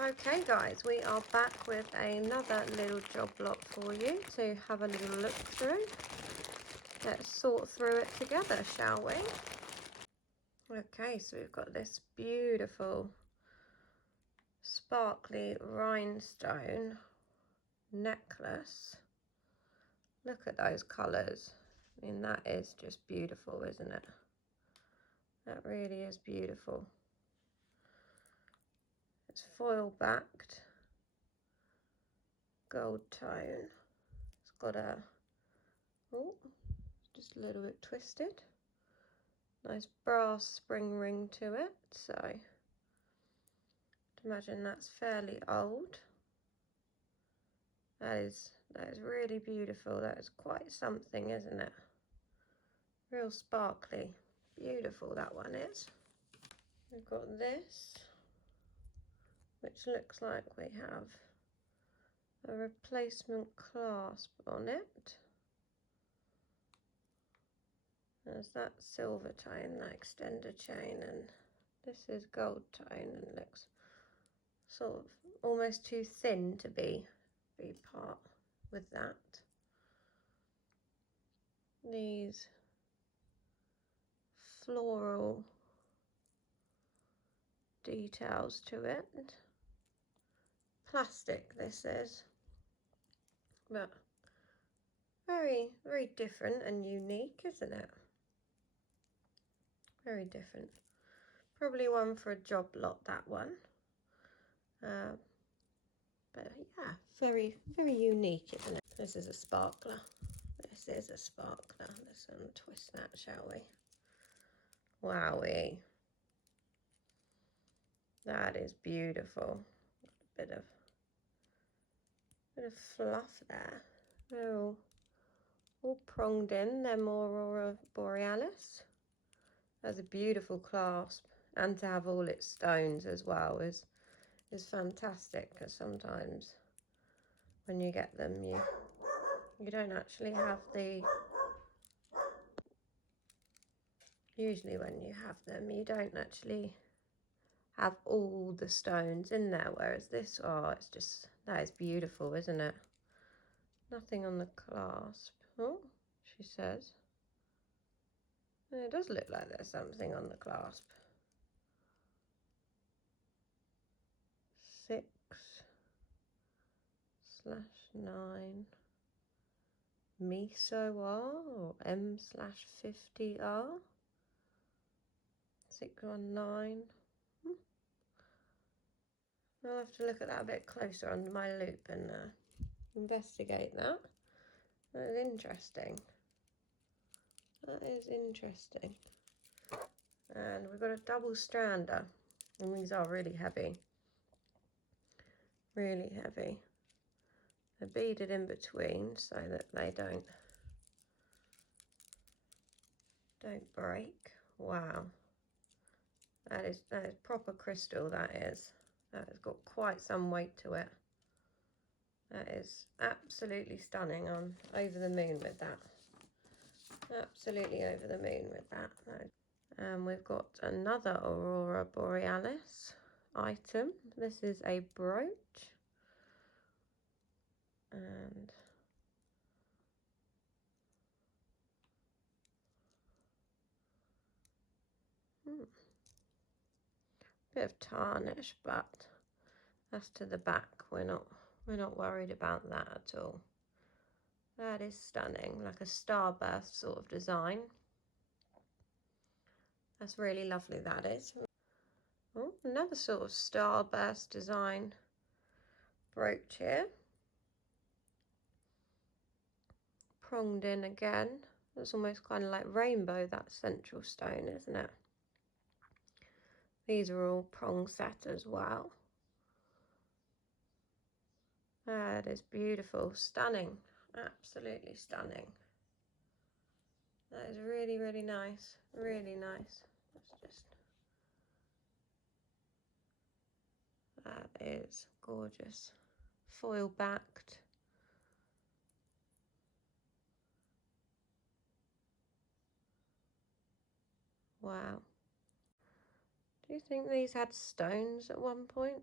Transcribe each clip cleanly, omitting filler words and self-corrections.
Okay guys, we are back with another little job lot for you to have a little look through. Let's sort through it together, shall we? Okay, so we've got this beautiful sparkly rhinestone necklace. Look at those colours. I mean, that is just beautiful, isn't it? That really is beautiful. It's foil backed, gold tone. It's got a, oh, just a little bit twisted. Nice brass spring ring to it, so I'd imagine that's fairly old. That is really beautiful. That is quite something, isn't it? Real sparkly. Beautiful that one is. We've got this, which looks like we have a replacement clasp on it. There's that silver tone, that extender chain, and this is gold tone and looks sort of almost too thin to be part with that. These floral details to it. Plastic this is, but very, very different and unique, isn't it? Very different. Probably one for a job lot, that one. But yeah, very, very unique, isn't it? This is a sparkler. This is a sparkler. Let's untwist that, shall we? Wowee. That is beautiful. A bit of fluff there. Oh, all pronged in. They're more Aurora Borealis. That's a beautiful clasp, and to have all its stones as well is fantastic, because sometimes when you get them you don't actually have the, usually when you have them you don't actually have all the stones in there, whereas this, oh, it's just, that is beautiful, isn't it? Nothing on the clasp. Oh, she says. It does look like there's something on the clasp. 6/9 Miso R or M/50R 619. I'll have to look at that a bit closer under my loupe and investigate that. That is interesting. That is interesting. And we've got a double strander, and these are really heavy. Really heavy. They're beaded in between so that they don't break. Wow. That is proper crystal, that is. That has got quite some weight to it. That is absolutely stunning. I'm over the moon with that. Absolutely over the moon with that. And we've got another Aurora Borealis item. This is a brooch. And bit of tarnish, but that's to the back. We're not worried about that at all. That is stunning, like a starburst sort of design. That's really lovely, that is. Oh, another sort of starburst design brooch here. Pronged in again. It's almost kind of like rainbow, that central stone, isn't it? These are all prong set as well. That is beautiful, stunning, absolutely stunning. That is really, really nice, really nice. That's just, that is gorgeous. Foil backed. Wow. Do you think these had stones at one point?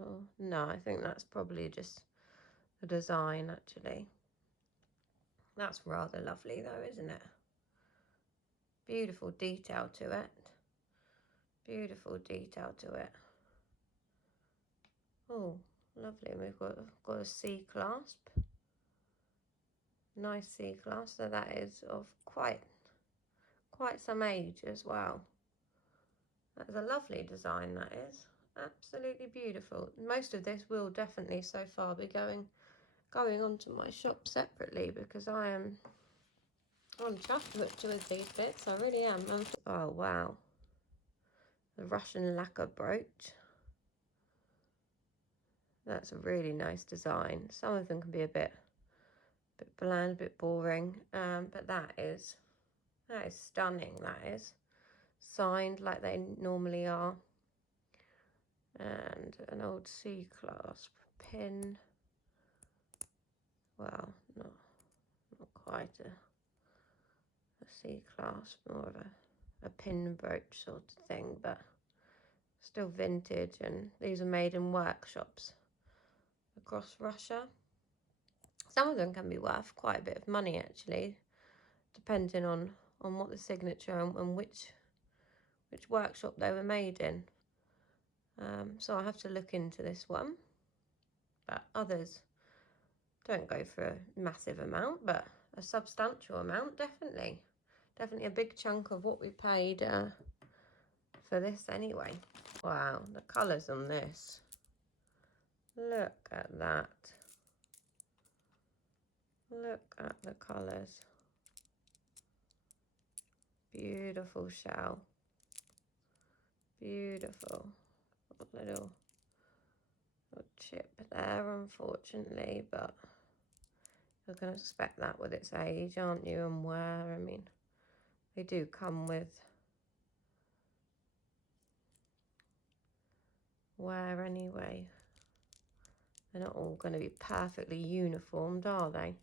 Oh, no, I think that's probably just the design actually. That's rather lovely though, isn't it? Beautiful detail to it. Beautiful detail to it. Oh, lovely. We've got a C clasp. Nice C clasp. So that is of quite some age as well. That's a lovely design, that is. Absolutely beautiful. Most of this will definitely so far be going onto my shop separately, because I'm chuffed with these bits. I really am. Oh wow, the Russian lacquer brooch. That's a really nice design. Some of them can be a bit bland, a bit boring, but that is stunning. That is signed like they normally are, and an old C clasp pin. Well, not quite a C clasp, more of a pin brooch sort of thing, but still vintage. And these are made in workshops across Russia. Some of them can be worth quite a bit of money actually, depending on what the signature and which workshop they were made in. So I have to look into this one, but others don't go for a massive amount, but a substantial amount, definitely a big chunk of what we paid for this anyway. Wow, the colours on this, look at that, look at the colours. Beautiful shell, beautiful. Little chip there, unfortunately, but you're going to expect that with its age, aren't you, and wear. I mean, they do come with wear anyway. They're not all going to be perfectly uniformed, are they?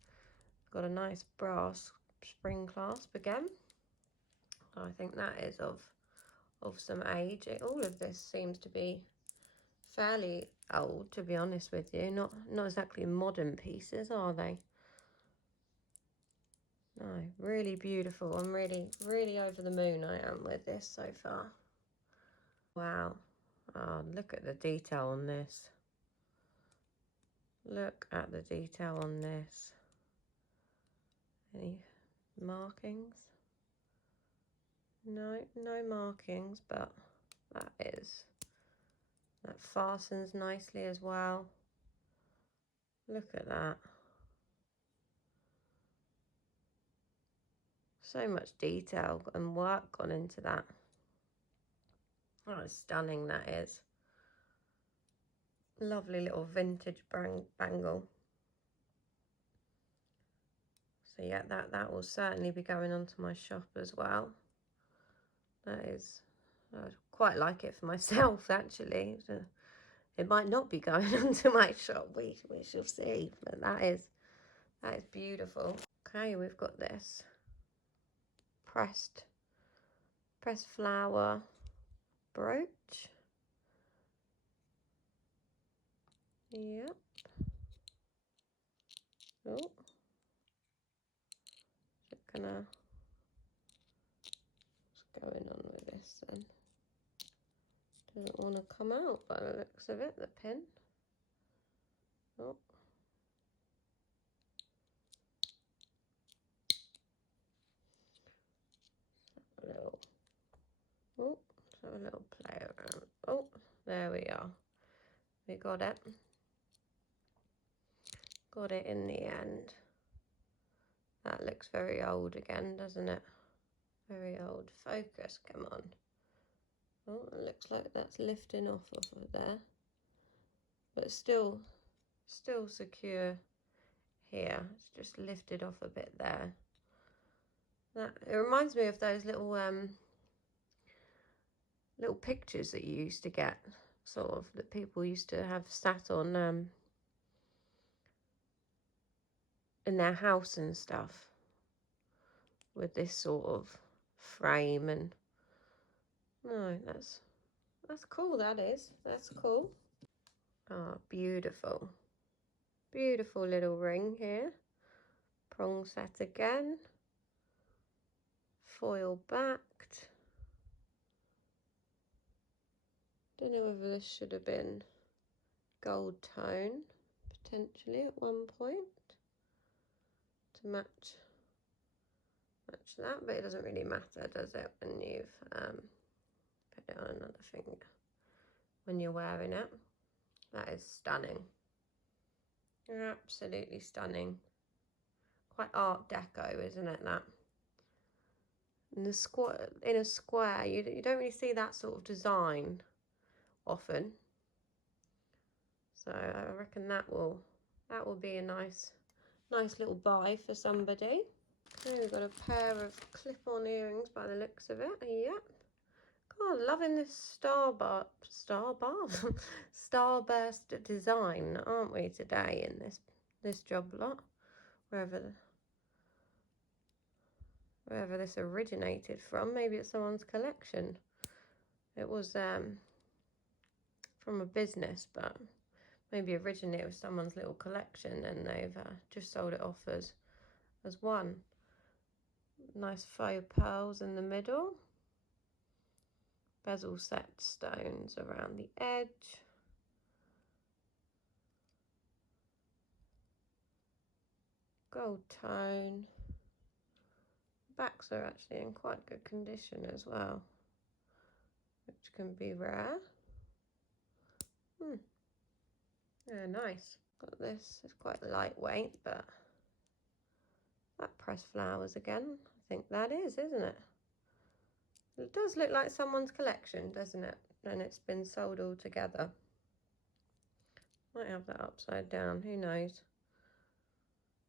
Got a nice brass spring clasp again. I think that is of some age. All of this seems to be fairly old, to be honest with you. Not exactly modern pieces, are they? No, really beautiful. I'm really over the moon I am with this so far. Wow. Oh, look at the detail on this. Look at the detail on this. Any markings? No markings, but that fastens nicely as well. Look at that. So much detail and work gone into that. Oh, it's stunning, that is. Lovely little vintage bangle. So yeah, that will certainly be going onto my shop as well. That is, I quite like it for myself actually. It might not be going onto my shop, we shall see, but that is beautiful. Okay, we've got this pressed flower brooch. Yep. Oh, what's going on with this then? Doesn't want to come out by the looks of it, the pin. Oh. Let's have a little play around. Oh, there we are. We got it. Got it in the end. That looks very old again, doesn't it? Very old. Focus, come on. Oh, it looks like that's lifting off of there. But still secure here. It's just lifted off a bit there. It reminds me of those little pictures that you used to get, sort of, that people used to have sat on in their house and stuff, with this sort of frame. And no, that's cool. That's cool. Oh, beautiful. Beautiful little ring here. Prong set again. Foil backed. Don't know whether this should have been gold tone, potentially at one point, to match that, but it doesn't really matter, does it, when you've put it on another finger, when you're wearing it. That is stunning. Absolutely stunning. Quite Art Deco, isn't it, that? In a square, you don't really see that sort of design often. So I reckon that will be a nice little buy for somebody. Okay, we've got a pair of clip-on earrings by the looks of it. Yep. God, loving this starburst design, aren't we, today in this job lot? Wherever this originated from. Maybe it's someone's collection. It was from a business, but maybe originally it was someone's little collection and they've just sold it off as one. Nice faux pearls in the middle. Bezel set stones around the edge. Gold tone. Backs are actually in quite good condition as well, which can be rare. Yeah, nice. Got this, it's quite lightweight, but that pressed flowers again. I think that is, isn't it? It does look like someone's collection, doesn't it? And it's been sold all together. Might have that upside down, who knows?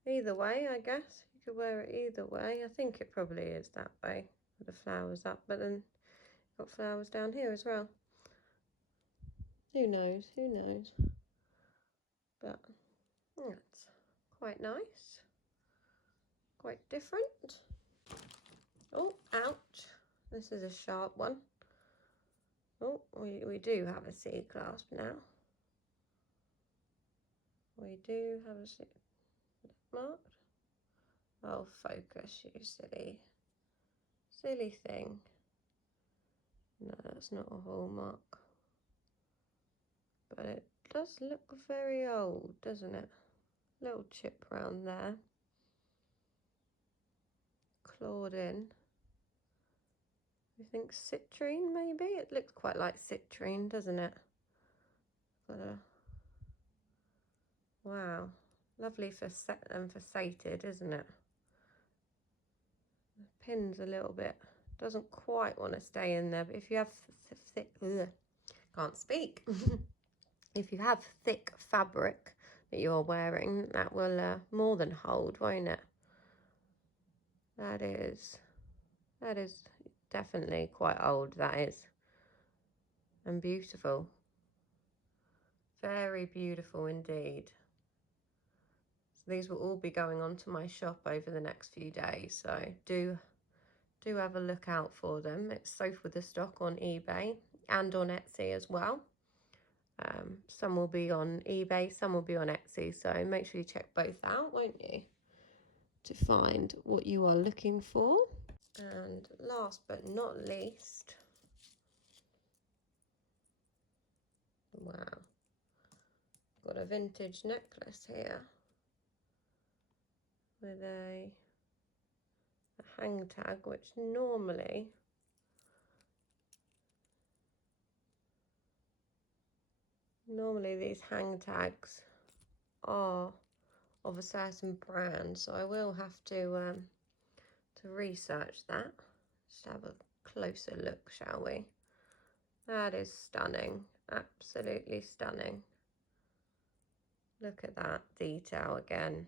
Either way, I guess. You could wear it either way. I think it probably is that way, with the flowers up, but then got flowers down here as well. Who knows? Who knows? But that's quite nice. Quite different. Oh, ouch. This is a sharp one. Oh, we do have a C clasp now. We do have a C marked. Oh, focus, you silly thing. No, that's not a hallmark. But it does look very old, doesn't it? Little chip round there. Clawed in. You think citrine, maybe? It looks quite like citrine, doesn't it? Got a... Wow. Lovely for sated, isn't it? The pin's a little bit... Doesn't quite want to stay in there, but if you have thick... Can't speak. If you have thick fabric that you're wearing, that will more than hold, won't it? That is definitely quite old, that is. And beautiful. Very beautiful indeed. So these will all be going onto my shop over the next few days, so do have a look out for them. It's safe with the stock on eBay and on Etsy as well. Some will be on eBay, some will be on Etsy, so make sure you check both out, won't you, to find what you are looking for. And last but not least, wow, got a vintage necklace here with a hang tag, which normally these hang tags are of a certain brand, so I will have to research that. Just have a closer look, shall we? That is stunning, absolutely stunning. Look at that detail again.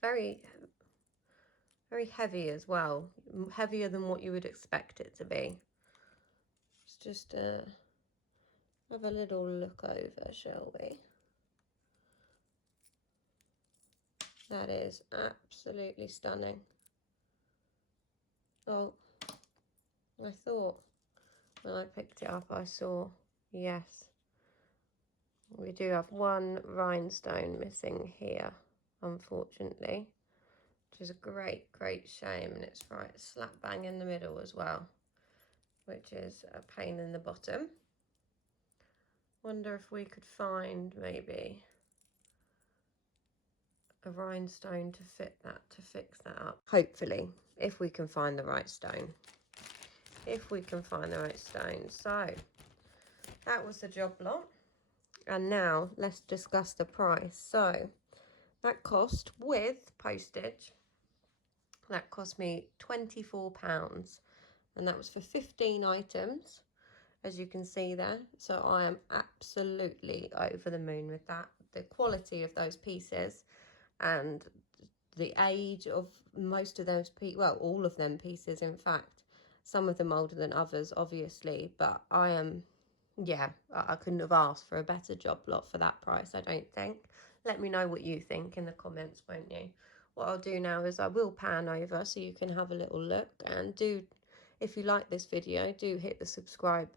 Very heavy as well, heavier than what you would expect it to be. Let's just have a little look over, shall we? That is absolutely stunning. Oh, I thought when I picked it up I saw, yes, We do have one rhinestone missing here, unfortunately, which is a great shame, and it's right slap bang in the middle as well, which is a pain in the bottom. Wonder if we could find maybe a rhinestone to fit that, to fix that up. Hopefully, if we can find the right stone. So that was the job lot. And now let's discuss the price. So that cost, with postage, that cost me £24, and that was for 15 items, as you can see there. So I am absolutely over the moon with that. The quality of those pieces and the age of most of those pieces, well, all of them pieces, in fact. Some of them older than others, obviously, but I am, yeah, I couldn't have asked for a better job lot for that price, I don't think. Let me know what you think in the comments, won't you? What I'll do now is I will pan over so you can have a little look, and do, if you like this video, do hit the subscribe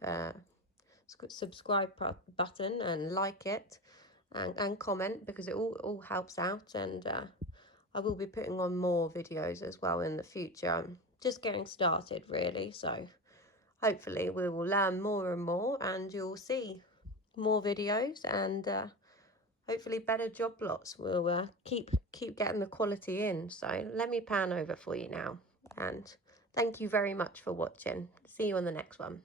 button and like it, and comment, because it all helps out. And I will be putting on more videos as well in the future. I'm just getting started, really, so hopefully we will learn more and more, and you'll see more videos, and hopefully better job lots. We'll keep getting the quality in. So let me pan over for you now, and thank you very much for watching. See you on the next one.